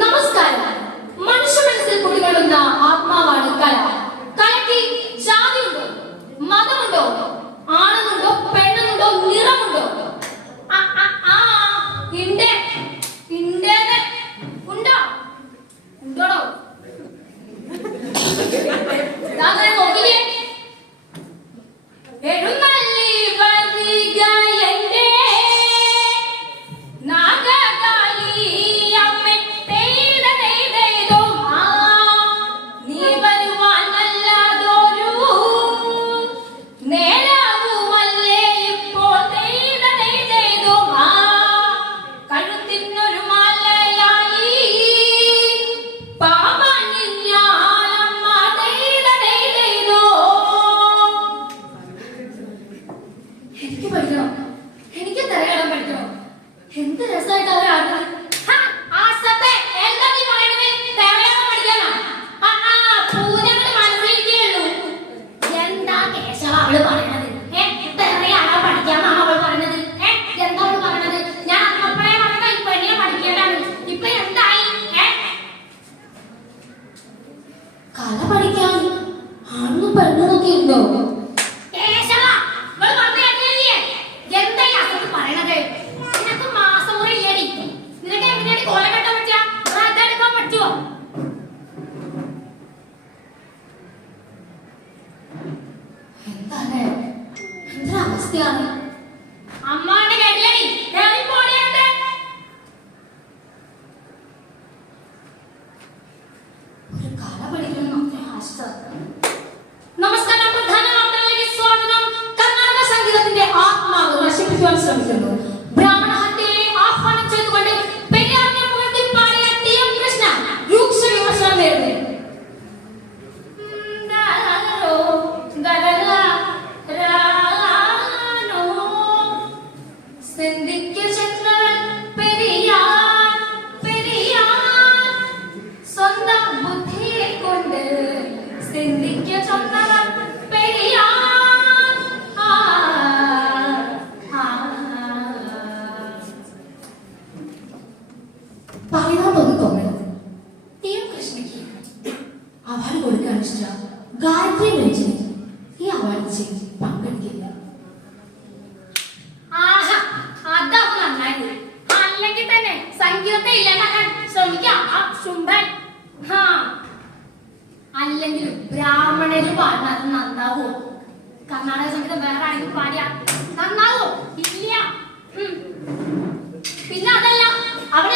നമസ്കാരം. മനുഷ്യ മനസ്സിൽ കുടികൊള്ളുന്ന ആത്മാവാണ് കല. കലയ്ക്ക് ജാതിയുണ്ടോ, മതമുണ്ടോ, ആണെന്നുണ്ടോ, പെണ്ണെന്നുണ്ടോ, നിറമുണ്ടോ? ഉണ്ടോ ഉണ്ടോടോ? നോക്കിയേ. എഴുന്നള്ളി വരിക എന്റെ എന്ത് രസമായിട്ട് അവർ എന്താ കേശവ അവള് പറയണത്? തെറയാണോ പഠിക്കാന്നാണോ അവൾ പറഞ്ഞത്? എന്താ അവള് പറഞ്ഞത്? ഞാൻ അപ്പഴേ പറഞ്ഞ ഇപ്പൊ എന്നെ പഠിക്കേണ്ടാണ്. ഇപ്പൊ എന്തായി? കല പഠിക്കാൻ ആണും പെണ്ണുന്നൊക്കെ ഉണ്ടോ? അമ്മാന്റെ കല്യാണി ഒരു കല പഠിക്കണം. നമസ്കാരം. പ്രധാന വാർത്തകളിലേക്ക് സ്വാഗതം. കർണാടക സംഗീതത്തിന്റെ ആത്മാവ് നശിപ്പിക്കുവാൻ ശ്രമിക്കുന്നു. ബ്രാഹ്മണ ഹത്യയെ ആഹ്വാനം ചെയ്തുകൊണ്ട് പെരിയാറിനെ പുകഴ്ത്തി പാടിയ ടി.എം. കൃഷ്ണ രൂക്ഷ വിമർശനം നേരിടുന്നു. അവാർഡ് കൊടുക്കാൻ ഗായത്രി രഞ്ജിനി ഈ അവാർഡ് പങ്കെടുക്കില്ല. അല്ലെങ്കിൽ തന്നെ സംഗീതത്തെ ഇല്ലാണ്ടാക്കാൻ ശ്രമിക്കാം. അല്ലെങ്കിൽ ബ്രാഹ്മണര് പാടുന്നത് നന്നാവോ? കർണാടക സംഗീതം വേറെ ആരെങ്കിലും പാടിയാ നന്നാവോ? ഇല്ല. പിന്നെ അതല്ല